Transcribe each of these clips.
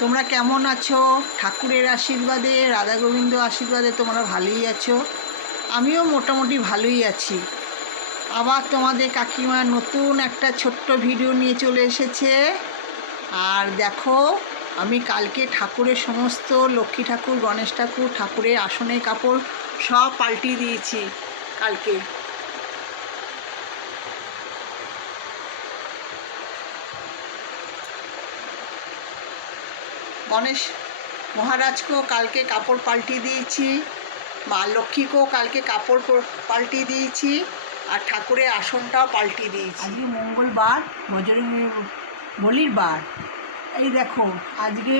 তোমরা কেমন আছো? ঠাকুরের আশীর্বাদে, রাধা গোবিন্দ আশীর্বাদে তোমরা ভালোই আছো? আমিও মোটামুটি ভালোই আছি। আবার তোমাদের কাকিমা নতুন একটা ছোট্ট ভিডিও নিয়ে চলে এসেছে। আর দেখো, আমি কালকে ঠাকুরের সমস্ত লক্ষ্মী ঠাকুর, গণেশ ঠাকুর ঠাকুরের আসনের কাপড় সব পাল্টিয়ে দিয়েছি কালকে। গণেশ মহারাজকেও কালকে কাপড় পাল্টিয়ে দিয়েছি, মা লক্ষ্মীকেও কালকে কাপড় পাল্টিয়ে দিয়েছি, আর ঠাকুরের আসনটাও পাল্টিয়ে দিয়েছি। আজকে মঙ্গলবার বজরঙ্গী বলির বার। এই দেখো আজকে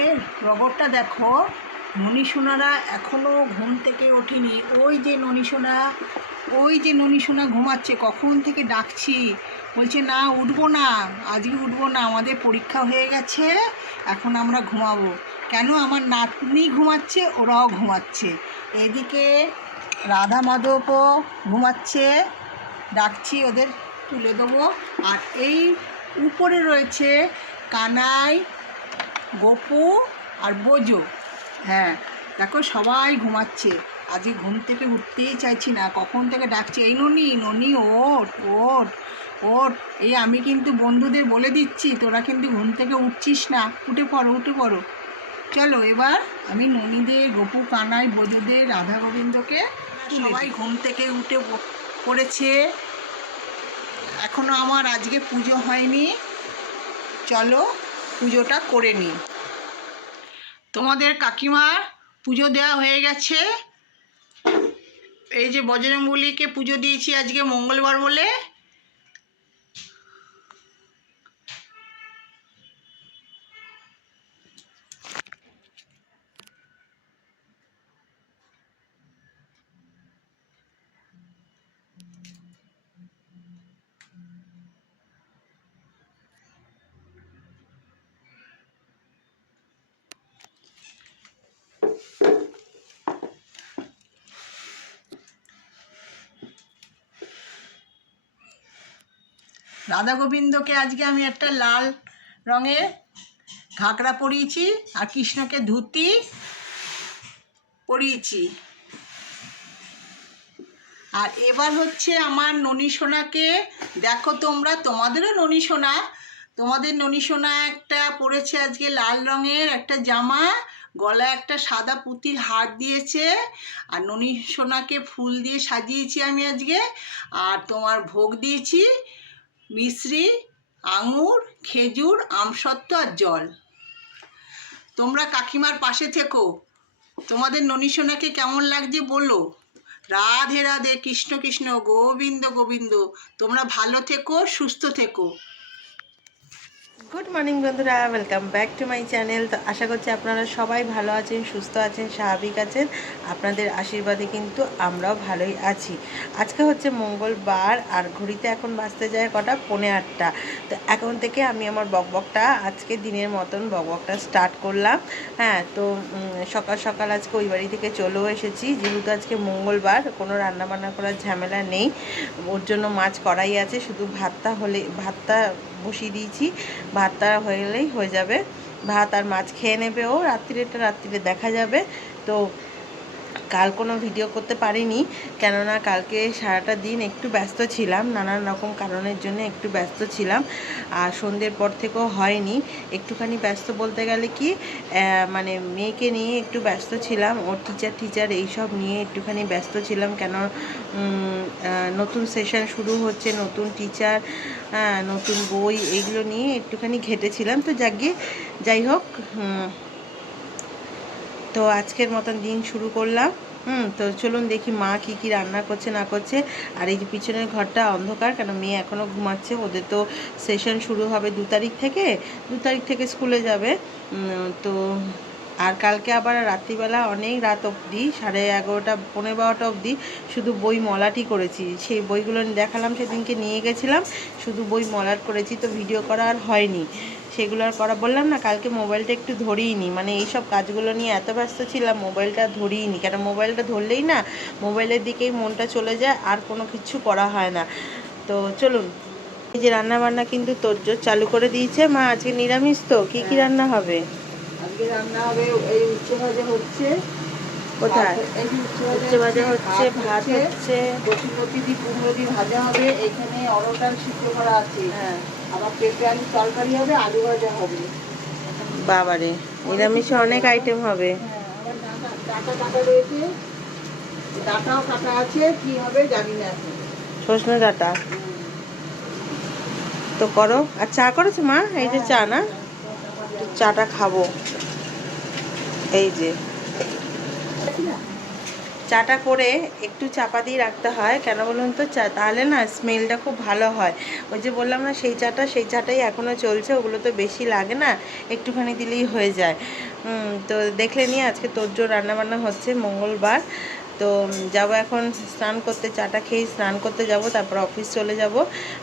রগরটা দেখো ননীসোনারা এখনও ঘুম থেকে ওঠেনি। ওই যে ননীসোনা, ওই যে ননীসোনা ঘুমাচ্ছে, কখন থেকে ডাকছি? বলছে, না, উঠবো না, আজকে উঠবো না, আমাদের পরীক্ষা হয়ে গেছে, এখন আমরা ঘুমাবো। কেন আমার নাতনি ঘুমাচ্ছে, ওরাও ঘুমাচ্ছে। এদিকে রাধা মাধবও ঘুমাচ্ছে, ডাকছি ওদের তুলে দেবো। আর এই উপরে রয়েছে কানাই, গোপু আর বোজো। হ্যাঁ দেখো সবাই ঘুমাচ্ছে। আজকে ঘুম থেকে উঠতেই চাইছি না। কখন থেকে ডাকছে? এই ননি ননি, ওঠ ওঠ ওঠ। এই আমি কিন্তু বন্ধুদের বলে দিচ্ছি, তোরা কিন্তু ঘুম থেকে উঠছিস না। উঠে পড়ো উঠে পড়ো। চলো এবার আমি ননীদের, গপু কানাই, বজুদের, রাধা গোবিন্দকে সবাই ঘুম থেকে উঠে পড়েছে। এখনও আমার আজকে পুজো হয়নি। চলো পুজোটা করে নিই। তোমাদের কাকিমার পুজো দেওয়া হয়ে গেছে। এই যে বজরঙ্গলিকে পুজো দিয়েছি আজকে মঙ্গলবার বলে। রাধা গোবিন্দকে আজকে আমি একটা লাল রঙের ঘাগরা পরিয়েছি আর কৃষ্ণকে ধুতি পরিয়েছি। আর এবার হচ্ছে আমার ননী সোনাকে। দেখো তোমরা, তোমাদেরও ননী সোনা। তোমাদের ননী সোনা একটা পরেছে আজকে লাল রঙের একটা জামা, গলায় একটা সাদা পুঁতির হার দিয়েছে। আর ননী সোনাকে ফুল দিয়ে সাজিয়েছি আমি আজকে। আর তোমার ভোগ দিয়েছি। মিশ্রি, আঙুর, খেজুর, আমসত্ত্ব আর জল। তোমরা কাকিমার পাশে থেকো। তোমাদের ননীসোনাকে কেমন লাগছে বলো। রাধে রাধে, কৃষ্ণ কৃষ্ণ, গোবিন্দ গোবিন্দ। তোমরা ভালো থেকো, সুস্থ থেকো। গুড মর্নিং বন্ধুরা welcome back to my channel তো আশা করছি আপনারা সবাই ভালো আছেন, সুস্থ আছেন, স্বাভাবিক আছেন। আপনাদের আশীর্বাদে কিন্তু আমরাও ভালোই আছি। আজকে হচ্ছে মঙ্গলবার, আর ঘড়িতে এখন বাঁচতে যায় কটা? পৌনে আটটা। তো এখন থেকে আমি আমার বকবকটা, আজকে দিনের মতন বকবকটা স্টার্ট করলাম। হ্যাঁ তো সকাল সকাল আজকে ওই বাড়ি থেকে চলেও এসেছি। যেহেতু আজকে মঙ্গলবার, কোনো রান্নাবান্না করার ঝামেলা নেই। ওর জন্য মাছ করাই আছে, শুধু ভাতটা হলে, ভাতটা বসিয়ে দিয়েছি। ভাতটা হয়ে গেলেই হয়ে যাবে। ভাত আর মাছ খেয়ে নেবে ও। রাত্রিটা রাত্রিরে দেখা যাবে। তো কাল কোনো ভিডিও করতে পারিনি, কেননা কালকে সারাটা দিন একটু ব্যস্ত ছিলাম, নানান রকম কারণের জন্য একটু ব্যস্ত ছিলাম, আর সন্ধ্যের পর থেকেও হয়নি। একটুখানি ব্যস্ত বলতে গেলে কি মানে মেয়েকে নিয়ে একটু ব্যস্ত ছিলাম, ওর টিচার টিচার এইসব নিয়ে একটুখানি ব্যস্ত ছিলাম, কেন নতুন সেশন শুরু হচ্ছে, নতুন টিচার নতুন বই, এইগুলো নিয়ে একটুখানি ঘেটেছিলাম তো যাক যাই হোক তো আজকের মতন দিন শুরু করলাম। হুম, তো চলুন দেখি মা কি কি রান্না করছে, না করছে। আর এই যে পিছনের ঘরটা অন্ধকার, কেন মেয়ে এখনও ঘুমাচ্ছে? ওদের তো সেশন শুরু হবে দু তারিখ থেকে। দু তারিখ থেকে স্কুলে যাবে। তো আর কালকে আবার রাত্রিবেলা অনেক রাত অবধি, সাড়ে এগারোটা পনেরো বারোটা অবধি শুধু বই মলাটি করেছি। সেই বইগুলো দেখালাম সেদিনকে নিয়ে গেছিলাম। শুধু বই মলাট করেছি, তো ভিডিও করা আর হয়নি। সেগুলো আর করা বললাম না কালকে মোবাইলটা একটু ধরিই নি। মানে এইসব কাজগুলো নিয়ে এত ব্যস্ত ছিলাম মোবাইলটা ধরিই নি। কেন মোবাইলটা ধরলেই না মোবাইলের দিকেই মনটা চলে যায় আর কোনো কিছু করা হয় না। তো চলুন এই যে রান্না বান্না কিন্তু তোরজোর চালু করে দিয়েছে মা আজকে নিরামিষ তো? কি কি রান্না হবে? আজকে আজকে রান্না হবে এই উচ্ছে ভাজা হচ্ছে। কোথায়? উচ্ছে ভাজা হচ্ছে ভাত হচ্ছে। হচ্ছে কুমড়ো দিয়ে ভাজা হবে এখানে অরটাল সিদ্ধ করা আছে। হ্যাঁ। আবার পেঁপে আলু তরকারি হবে আলু ভাজা হবে। বাবারে নিরামিষে অনেক আইটেম হবে। হ্যাঁ ডাঁটা ডাঁটা কাটা রয়েছে। ডাঁটাও কাটা আছে কি হবে জানি না সজনে ডাটা? তো করো। আর চা করেছ মা? এই যে চা না? চাটা খাব। এই যে। চাটা করে একটু চাপা দিয়ে রাখতে হয়। কেন বলুন তো? চা তাহলে না স্মেলটা খুব ভালো হয়। ওই যে বললাম না, সেই চাটা, সেই চাটাই এখনও চলছে, ওগুলো তো বেশি লাগে না, একটুখানি দিলেই হয়ে যায়। তো দেখলে নিয়ে আজকে তোর জোর রান্নাবান্না হচ্ছে মঙ্গলবার। তো যাব এখন স্নান করতে, চাটা খেয়ে স্নান করতে যাব, তারপর অফিস চলে যাব।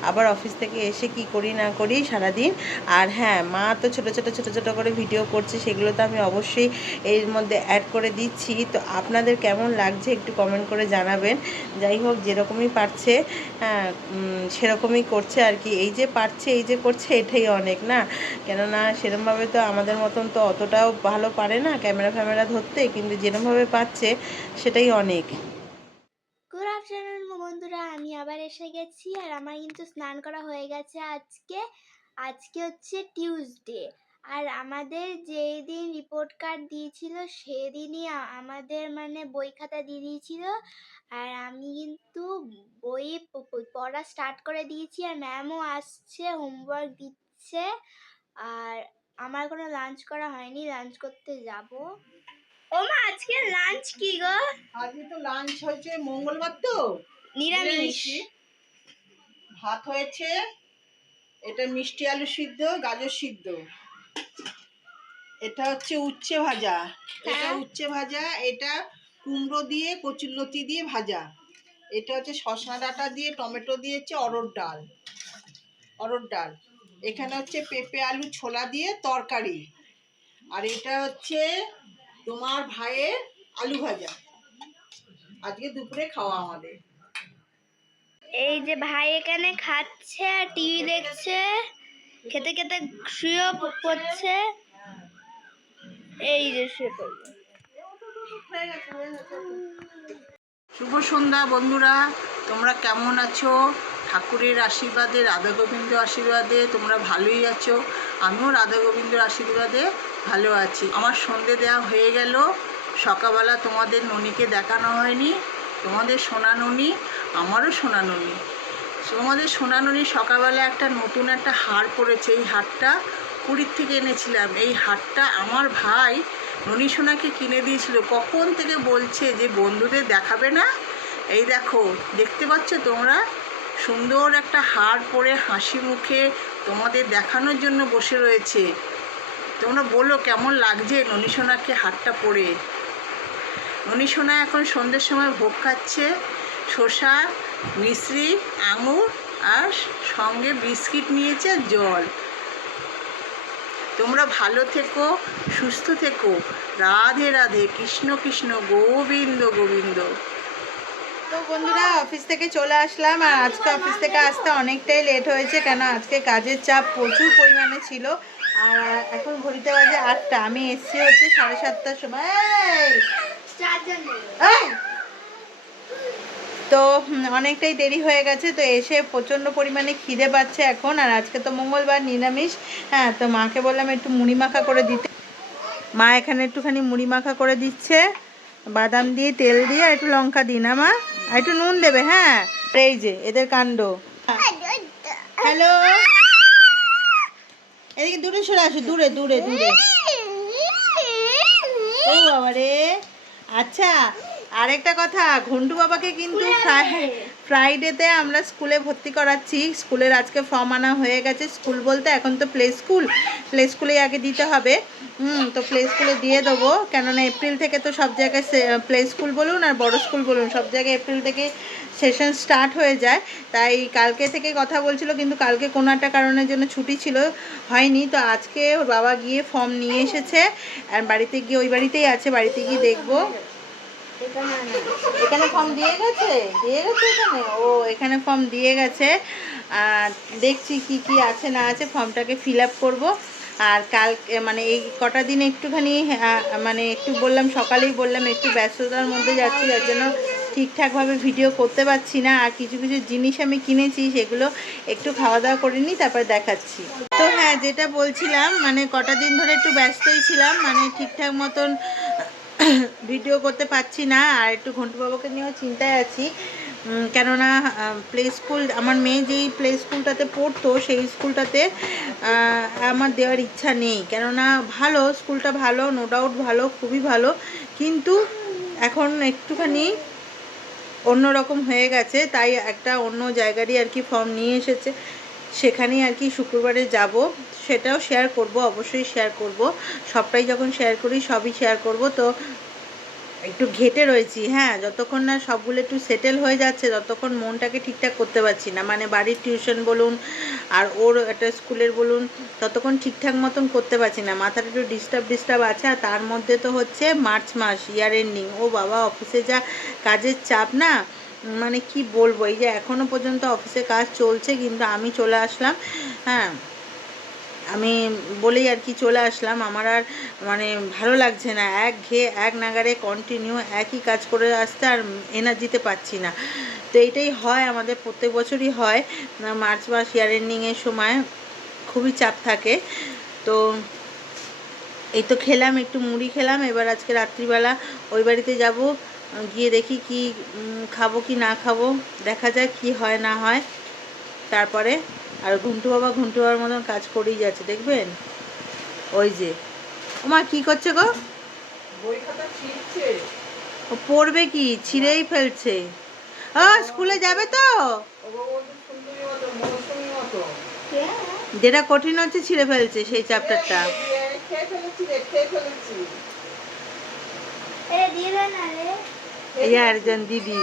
আবার অফিস থেকে এসে কি করি না করি সারাদিন। আর হ্যাঁ মা তো ছোট ছোট ছোট ছোট করে ভিডিও করছে, সেগুলো তো আমি অবশ্যই এর মধ্যে অ্যাড করে দিচ্ছি। তো আপনাদের কেমন লাগছে একটু কমেন্ট করে জানাবেন। যাই হোক, যেরকমই পারছে হ্যাঁ সেরকমই করছে আর কি। এই যে পারছে, এই যে করছে, এটাই অনেক না? কেননা সেরমভাবে তো আমাদের মতন তো অতটাও ভালো পারে না ক্যামেরা, ফ্যামেরা ধরতে, কিন্তু যেরমভাবে পাচ্ছে, সেটাই অনেক। গুড আফটারনুন বন্ধুরা। আমি আবার এসে গেছি আর আমার কিন্তু স্নান করা হয়ে গেছে আজকে। আজকে হচ্ছে টিউসডে আর আমাদের যেই দিন রিপোর্ট কার্ড দিয়েছিল, সেদিনই আমাদের মানে বই খাতা দিয়ে দিয়েছিল। আর আমি কিন্তু বই পড়া স্টার্ট করে দিয়েছি আর ম্যামও আসছে হোমওয়ার্ক দিচ্ছে। আর আমার কোনো লাঞ্চ করা হয়নি লাঞ্চ করতে যাব। ও মা আজকে লাঞ্চ কি গো? আজকে তো লাঞ্চ হয়েছে মঙ্গলবার তো। নিরামিষ। ভাত হয়েছে এটা মিষ্টি আলু সিদ্ধ গাজর সিদ্ধ। এটা হচ্ছে উচ্ছে ভাজা। এটা হ্যাঁ। উচ্ছে ভাজা এটা কুমড়ো দিয়ে কচুরলতি দিয়ে ভাজা। এটা হচ্ছে শসা ডাঁটা দিয়ে টমেটো দিয়েছে অরড় ডাল। অরড় ডাল। এখানে হচ্ছে পেঁপে আলু ছোলা দিয়ে তরকারি। আর এটা হচ্ছে তোমার ভাইয়ের আলু ভাজা। আজকে দুপুরে খাওয়া আমাদের। এই যে ভাই এখানে খাচ্ছে আর টিভি দেখছে খেতে খেতে শুয়েও পড়ছে। এই যে শুয়ে পড়ল। শুভ সন্ধ্যা বন্ধুরা তোমরা কেমন আছো? ঠাকুরের আশীর্বাদে রাধা গোবিন্দ আশীর্বাদে তোমরা ভালোই আছো। আমিও রাধা গোবিন্দর আশীর্বাদে ভালো আছি। আমার সন্ধে দেওয়া হয়ে গেল। সকালবেলা তোমাদের ননিকে দেখানো হয়নি, তোমাদের সোনা ননি, আমারও সোনা ননি। তোমাদের সোনা ননি সকালবেলা একটা নতুন একটা হার পরেছে, এই হারটা পুরীর থেকে এনেছিলাম। এই হারটা আমার ভাই ননী সোনাকে কিনে দিয়েছিল। কখন থেকে বলছে যে, বন্ধুদের দেখাবে না? এই দেখো, দেখতে পাচ্ছ তোমরা? সুন্দর একটা হার পরে হাসি মুখে তোমাদের দেখানোর জন্য বসে রয়েছে। তোমরা বলো, কেমন লাগছে ননী সোনাকে হারটা পরে? ননী এখন সন্ধ্যের সময় ভোগ খাচ্ছে। শসা, মিশ্রি, আঙুর আর সঙ্গে বিস্কিট নিয়েছে জল। তোমরা ভালো থেকো, সুস্থ থেকো। রাধে রাধে, কৃষ্ণ কৃষ্ণ, গোবিন্দ গোবিন্দ। তো বন্ধুরা, অফিস থেকে চলে আসলাম আর আজকে অফিস থেকে আসতে অনেকটাই লেট হয়েছে, কেন আজকে কাজের চাপ প্রচুর পরিমাণে ছিল। আর এখন ঘড়িতে বাজে আটটা। আমি এসছি হচ্ছে সাড়ে সাতটার সময়! তো অনেকটাই দেরি হয়ে গেছে তো এসে প্রচণ্ড পরিমাণে খিদে পাচ্ছে এখন আর আজকে তো মঙ্গলবার নিরামিষ। হ্যাঁ তো মাকে বললাম একটু মুড়ি মাখা করে দিতে। মা এখানে একটুখানি মুড়ি মাখা করে দিচ্ছে। বাদাম দিয়ে তেল দিয়ে আর একটু লঙ্কা দিই না মা? আর একটু নুন দেবে হ্যাঁ? এই যে এদের কাণ্ড। হ্যালো? এদিকে দূরে সরে আসো দূরে দূরে দূরে। ও বাবা রে। আচ্ছা আরেকটা কথা ঘন্টু বাবাকে কিন্তু ফ্রাইডেতে আমরা স্কুলে ভর্তি করাচ্ছি। স্কুলের আজকে ফর্ম আনা হয়ে গেছে স্কুল বলতে এখন তো প্লে স্কুল। প্লে স্কুলেই আগে দিতে হবে। হুম, তো প্লে স্কুলে দিয়ে দেবো। কেননা এপ্রিল থেকে তো সব জায়গায় প্লে স্কুল বলুন আর বড় স্কুল বলুন, সব জায়গায় এপ্রিল থেকে সেশন স্টার্ট হয়ে যায়। তাই কালকে থেকে কথা বলছিল, কিন্তু কালকে কোনো একটা কারণের জন্য ছুটি ছিল, হয়নি। তো আজকে ওর বাবা গিয়ে ফর্ম নিয়ে এসেছে, আর বাড়িতে গিয়ে ওই বাড়িতেই আছে, বাড়িতে গিয়ে দেখব। এখানে ফর্ম দিয়ে গেছে? দিয়ে গেছে এখানে? ও, এখানে ফর্ম দিয়ে গেছে। আর দেখছি কি কি আছে, না আছে ফর্মটাকে ফিল আপ করব। আর কাল মানে এই কটা দিন একটুখানি মানে একটু বললাম, সকালেই বললাম, একটু ব্যস্ততার মধ্যে যাচ্ছি, যার জন্য ঠিকঠাকভাবে ভিডিও করতে পারছি না। আর কিছু কিছু জিনিস আমি কিনেছি, সেগুলো একটু খাওয়া দাওয়া করে নিই, তারপরে দেখাচ্ছি। তো হ্যাঁ যেটা বলছিলাম মানে কটা দিন ধরে একটু ব্যস্তই ছিলাম মানে ঠিকঠাক মতন ভিডিও করতে পারছি না, আর একটু ঘন্টু বাবাকে নিয়েও চিন্তায় আছি। কেননা প্লে স্কুল আমার মেয়ে যেই প্লে স্কুলটাতে পড়তো, সেই স্কুলটাতে আমার দেওয়ার ইচ্ছা নেই। কেননা, ভালো স্কুলটা ভালো নো ডাউট ভালো, খুবই ভালো। কিন্তু এখন একটুখানি অন্যরকম হয়ে গেছে, তাই একটা অন্য জায়গারই আর কি ফর্ম নিয়ে এসেছে। সেখানেই আর কি শুক্রবারে যাব। সেটাও শেয়ার করব, অবশ্যই শেয়ার করব। সবটাই যখন শেয়ার করি, সবই শেয়ার করব। তো একটু ঘেটে রয়েছি হ্যাঁ যতক্ষণ না সবগুলো একটু সেটেল হয়ে যাচ্ছে, ততক্ষণ মনটাকে ঠিকঠাক করতে পারছি না। মানে বাড়ির টিউশন বলুন আর ওর একটা স্কুলের বলুন, ততক্ষণ ঠিকঠাক মতন করতে পারছি না। মাথাটা একটু ডিস্টার্ব ডিস্টার্ব আছে আর তার মধ্যে তো হচ্ছে মার্চ মাস ইয়ার এন্ডিং ও বাবা, অফিসে যা কাজের চাপ না মানে কি বলব? এই যে এখনও পর্যন্ত অফিসে কাজ চলছে, কিন্তু আমি চলে আসলাম হ্যাঁ। আমি বলেই আর কি চলে আসলাম। আমার আর মানে ভালো লাগছে না। এক ঘেয়ে এক নাগারে কন্টিনিউ একই কাজ করে আসতে আর এনার্জিতে পাচ্ছি না। তো এটাই হয় আমাদের প্রত্যেক বছরই হয়। মার্চ মাস ইয়ার এন্ডিংয়ের সময় খুবই চাপ থাকে। তো এই তো খেলাম, একটু মুড়ি খেলাম। এবার আজকে রাত্রিবেলা ওই বাড়িতে যাব। গিয়ে দেখি কি খাব কি না খাব। দেখা যাক কি হয় না হয়। তারপরে আর ঘুমটু বাবা ঘুমটু বাবার মতন কাজ করেই যাচ্ছে দেখবেন? ওই যে। ওমা কি করছে গো? বই খাতা ছিঁড়ছে। ও পড়বে কি? ছিঁড়েই ফেলছে। ও স্কুলে যাবে তো? যেটা কঠিন হচ্ছে ছিঁড়ে ফেলছে সেই চ্যাপ্টারটা এই যে একজন দিদি।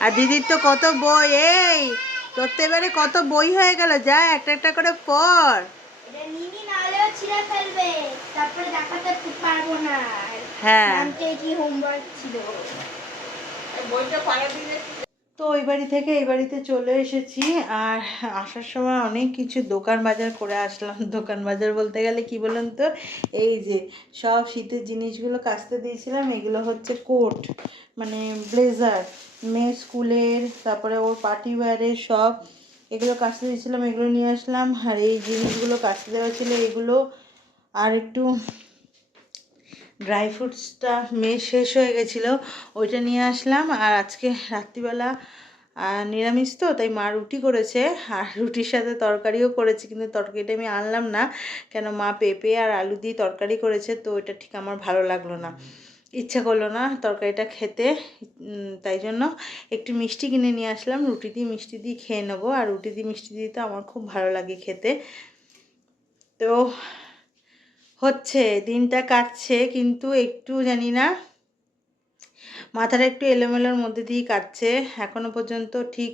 আর দিদির তো কত বই এই! তোর তো এবারে কত বই হয়ে গেল যা একটা একটা করে পড়। হ্যাঁ। কি হোমওয়ার্ক ছিল। বইটা পাড়া দিলে তো ওই বাড়ি থেকে এই বাড়িতে চলে এসেছি। আর আসার সময় অনেক কিছু দোকান বাজার করে আসলাম। দোকান বাজার বলতে গেলে কি বলুন তো? এই যে সব শীতের জিনিসগুলো কাচতে দিয়েছিলাম। এগুলো হচ্ছে কোট মানে ব্লেজার, মেয়ে স্কুলের, তারপরে ওর পার্টি ওয়্যারের সব এগুলো কাচতে দিয়েছিলাম, এগুলো নিয়ে আসলাম। আর এই জিনিসগুলো কাচতে দেওয়া ছিল, এগুলো আর একটু ড্রাই ফ্রুটসটা মেয়ে শেষ হয়ে গেছিল, ওইটা নিয়ে আসলাম। আর আজকে রাত্রিবেলা নিরামিষ তো, তাই মা রুটি করেছে। আর রুটির সাথে তরকারিও করেছে, কিন্তু তরকারিটা আমি আনলাম না। কেন মা পেঁপে আর আলু দিয়ে তরকারি করেছে, তো এটা ঠিক আমার ভালো লাগল না। ইচ্ছা করল না তরকারিটা খেতে তাই জন্য একটু মিষ্টি কিনে নিয়ে আসলাম। রুটি দিয়ে মিষ্টি দিয়ে খেয়ে নেব। আর রুটি দিয়ে মিষ্টি দিয়ে তো আমার খুব ভালো লাগে খেতে। তো হচ্ছে, দিনটা কাটছে, কিন্তু একটু জানি না, মাথাটা একটু এলোমেলোর মধ্যে দিয়ে কাটছে। এখনও পর্যন্ত ঠিক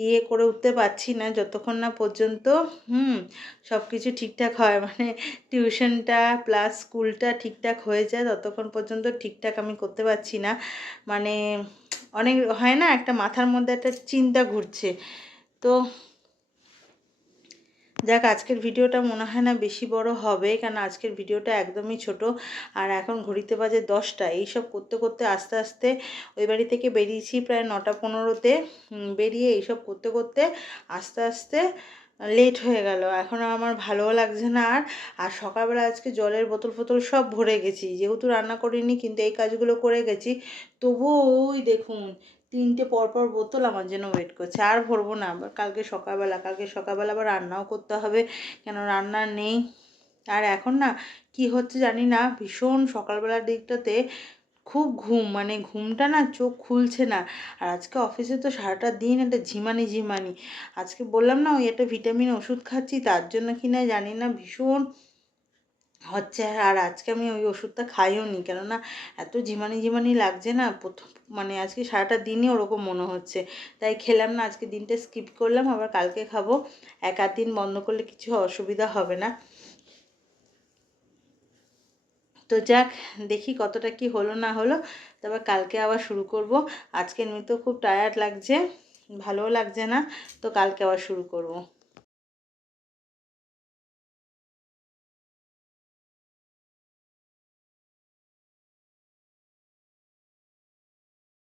ইয়ে করে উঠতে পারছি না, যতক্ষণ না পর্যন্ত, হুম সব কিছু ঠিকঠাক হয়। মানে টিউশনটা প্লাস স্কুলটা ঠিকঠাক হয়ে যায়, ততক্ষণ পর্যন্ত ঠিকঠাক আমি করতে পারছি না। মানে অনেক, হয় না, একটা মাথার মধ্যে একটা চিন্তা ঘুরছে। তো যাক, আজকের ভিডিওটা মনে হয় না বেশি বড় হবে কারণ আজকের ভিডিওটা একদমই ছোট। আর এখন ঘড়িতে বাজে দশটা, এইসব করতে করতে আস্তে আস্তে ওই বাড়ি থেকে বেরিয়েছি প্রায় নটা পনেরোতে। বেরিয়ে এইসব করতে করতে আস্তে আস্তে লেট হয়ে গেল। এখন আমার ভালোও লাগছে না আর আর সকালবেলা আজকে জলের বোতল ফোতল সব ভরে গেছি। যেহেতু রান্না করিনি, কিন্তু এই কাজগুলো করে গেছি। তবুও ওই দেখুন তিনটে পরপর বোতল আমার জন্য ওয়েট করছে। আর ভরবো না, আবার কালকে সকালবেলা কালকে সকালবেলা আবার রান্নাও করতে হবে, কেন রান্না নেই? আর এখন না, কি হচ্ছে জানি না, ভীষণ সকালবেলার দিকটাতে খুব ঘুম মানে ঘুমটা না চোখ খুলছে না। আর আজকে অফিসে তো সারাটা দিন একটা ঝিমানি ঝিমানি। আজকে বললাম না, ওই একটা ভিটামিন ওষুধ খাচ্ছি, তার জন্য কি না জানি না, ভীষণ হচ্ছে আর আজকে আমি ওই ওষুধটা খাইও নি। কেননা এত ঝিমানি ঝিমানি লাগছে না, প্রথম মানে আজকে সারাটা দিনই ওরকম মনে হচ্ছে। তাই খেলাম না, আজকে দিনটা স্কিপ করলাম, আবার কালকে খাব। এক আধ দিন বন্ধ করলে কিছু অসুবিধা হবে না। তো যাক, দেখি কতটা কি হলো না হলো। তারপর কালকে আবার শুরু করব। আজকে এমনিতেও খুব টায়ার্ড লাগছে, ভালোও লাগছে না, তো কালকে আবার শুরু করব।